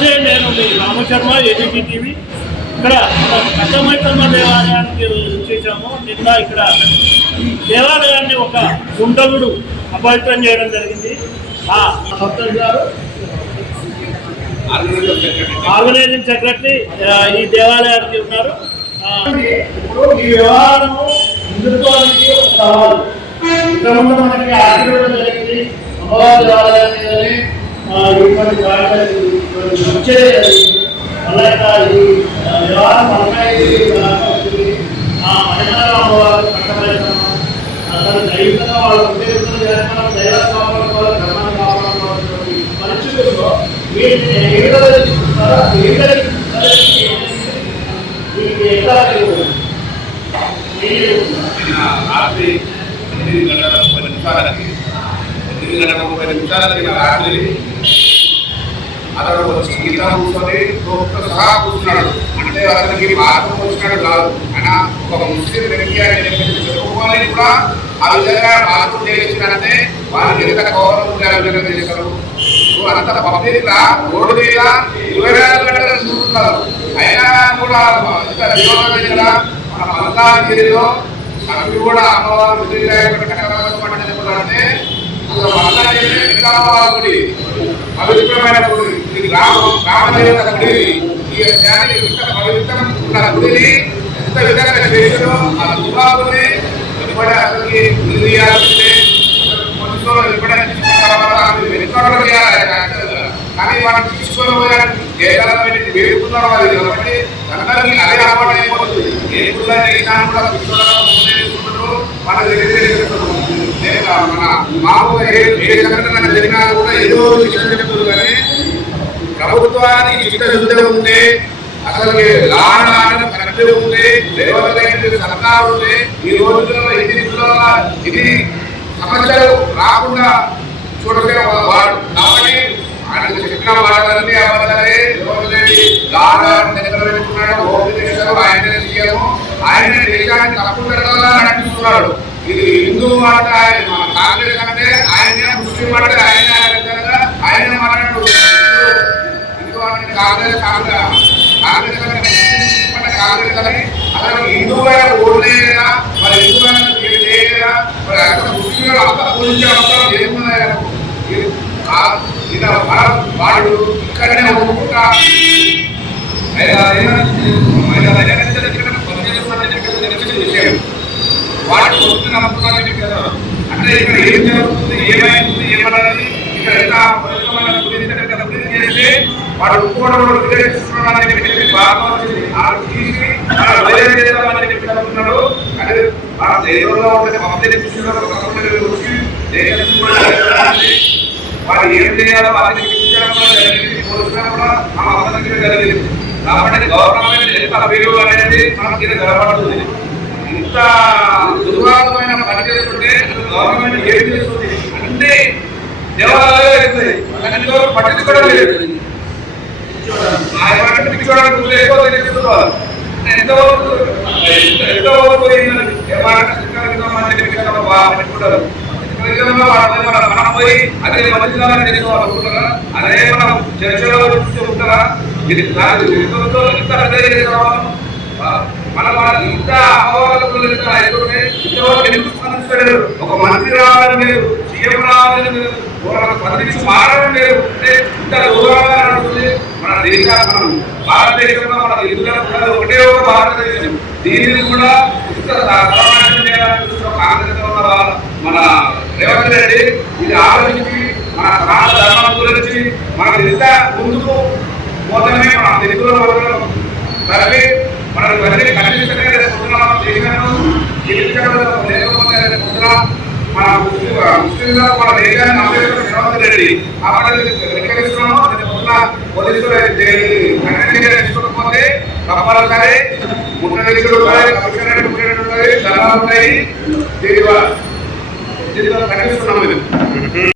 నమస్తే, నేను మీ Rama Sharma, ABP TV. ఇక్కడ పెద్దమైతమ్మ దేవాలయానికి వచ్చేసాము. నిన్న ఇక్కడ దేవాలయాన్ని ఒక గుంటలుడు అపవిత్రం చేయడం జరిగింది. సప్తర్ గారు ఆర్గనైజింగ్ సెక్రటరీ ఈ దేవాలయానికి ఉన్నారు. ఇప్పుడు ఈ వ్యవహారము హిందుత్వానికి ఒక సవాలు. ఇంతకుముందు మనకి ఆశీర్వాదం జరిగింది. అమ్మవారి దేవాలయాన్ని కానీ ఇటువంటి వచ్చేది మళ్ళీ ఈ వ్యవహారం మహిళలు అమ్మవారు కట్టబడిన అసలు దైవంగా వాళ్ళ ఉద్దేశం చేస్తున్న దైవ కాపాడు ధర్మాన్ని కాపాడుకోవాల్సినటువంటి పరిస్థితుల్లో వీటిని రాత్రి 8:30 నిమిషాలకి రాత్రి అతడు వచ్చి గీత కూర్చొని సహా కూర్చున్నాడు. అంటే అతనికి బాధ వచ్చినాడు కాదు, ఆయన ఒక ముస్లిం వ్యక్తి అని చెప్పుకోవాలి కూడా ఆ విధంగా బాధ చేసినట్టే వాళ్ళకి ఎంత గౌరవం చేశారు. అంత పబ్లిక్ గా రోడ్డు మీద 24 గంటలు చూస్తున్నారు. అయినా కూడా మన మల్కాజ్గిరిలో సభ్యులు కూడా అమ్మవారు అంటే అసలు మల్కాజ్గిరి పవిత్రమైన గుడి, ఇది రామదేవత గుడి. ఈ పవిత్రం ఉన్న గుడిని ఎంత విధంగా చేసినో ఆ దుర్గాబుని ఎప్పుడే అసలుకి నిలియాల్సిందే. కానీ వాటిని తీసుకొని పోయాలని దేశాలను వేడుకున్నారు అది. కాబట్టి అందరికీ అదే అలవాటు అయిపోతుంది. ఏ గుళ్ళైనా కూడా తీసుకుంటారు, మన మన మామూలుగా ఏ సంఘటన జరిగినా కూడా ఏదో విషయం చెప్తుంది. కానీ ప్రభుత్వానికి చిత్తశుద్ధి ఉంటే, అసలు కరెక్ట్ ఉంటే, దేవాలయానికి సర్కారు ఉంటే ఈ రోజుల్లో ఇది సమస్యలు రాకుండా చూడలే వాడు. కాబట్టి ఆయనకు చెప్పిన వాళ్ళని అవ్వాలనే దగ్గర పెట్టుకున్నాడు. ఆయన ఆయన దేశాన్ని తప్పు పెట్టాలని నడిపిస్తున్నాడు. ఇది హిందూ మాట మన కాంగ్రెస్ అంటే ఆయన, ముస్లిం అంటే ఆయన ఆయన మాట్లాడు. హిందూ అంటే కాంగ్రెస్ కాంగ్రెస్ కాంగ్రెస్ అని అసలు హిందువులైన ఓట్లేదా, మరి హిందువులైన చేయలేదా, మరి అసలు ముస్లింలు అంత పోలించే అవసరం ఏమున్నాయి? వాడు ఇక్కడనే ఒప్పుకుంటా విషయం వాడు వస్తుంది నమ్ముతున్నాడు కదా. అంటే ఇక్కడ ఏం జరుగుతుంది, ఏమైంది, ఏమన్నది ఇక్కడ ఎలా చేస్తే వాడు ఒప్పుకోవడం విజయిస్తున్నాడని చెప్పి బాగా తీసి చెప్తున్నాడు. అంటే ఆ దేవుల్లో ఉండే వాడు ఏం చేయాలో వాళ్ళకి కూడా ఆ అమ్మకి జరిగింది. కాబట్టి గవర్నమెంట్ ఎంత అభివృద్ధి అనేది మనకి కనబడుతుంది. ఇంత దుర్మార్గమైన పని చేస్తుంటే గవర్నమెంట్ ఏం చేస్తుంది అంటే దేవాలయాలు వెళ్తుంది, పట్టించుకోవడం లేదు. పిచ్చుకోవడానికి ఎక్కువ తెలుసుకోవాలి. ఎంతవరకు మనం పోయి అదే మంచిదాన్ని చేసుకోవాలనుకుంటారా? అదే మనం చర్చలో ఉంటారా? ఇది మన ఇంత అమ్మవారు ఒక మంత్రి రావాలని లేదు, సీఎం రావాలని లేదు, స్పందించి మారడం లేదు. అంటే ఇంత దూరంగా నడుస్తుంది మన దేశాన్ని. మనం భారతదేశంలో మన హిందువులు ఒకటే ఒక భారతదేశం. దీనిని కూడా ఇంత సర్వనాశనం చేయాలని కాంగ్రెస్ మన రేవంత్ రెడ్డి ఇది ఆలోచించి మన సనాతన ధర్మం గురించి మనకు ఇంత ముందుకు పోతమే మన తెలుగులో కలిపి మనం ఇవన్నీ కనిపించడం దేశంలో లేకపోతే మన ముస్లింలో మన దేశాన్ని నమ్మకం రేవంత్ రెడ్డి వెంకటేశ్వరరావు పోలీసులు తీసుకోకపోతే తప్పనిసరి ముట్టడిలు ఉంటాయి. దీనిలో కనిపిస్తున్నాం.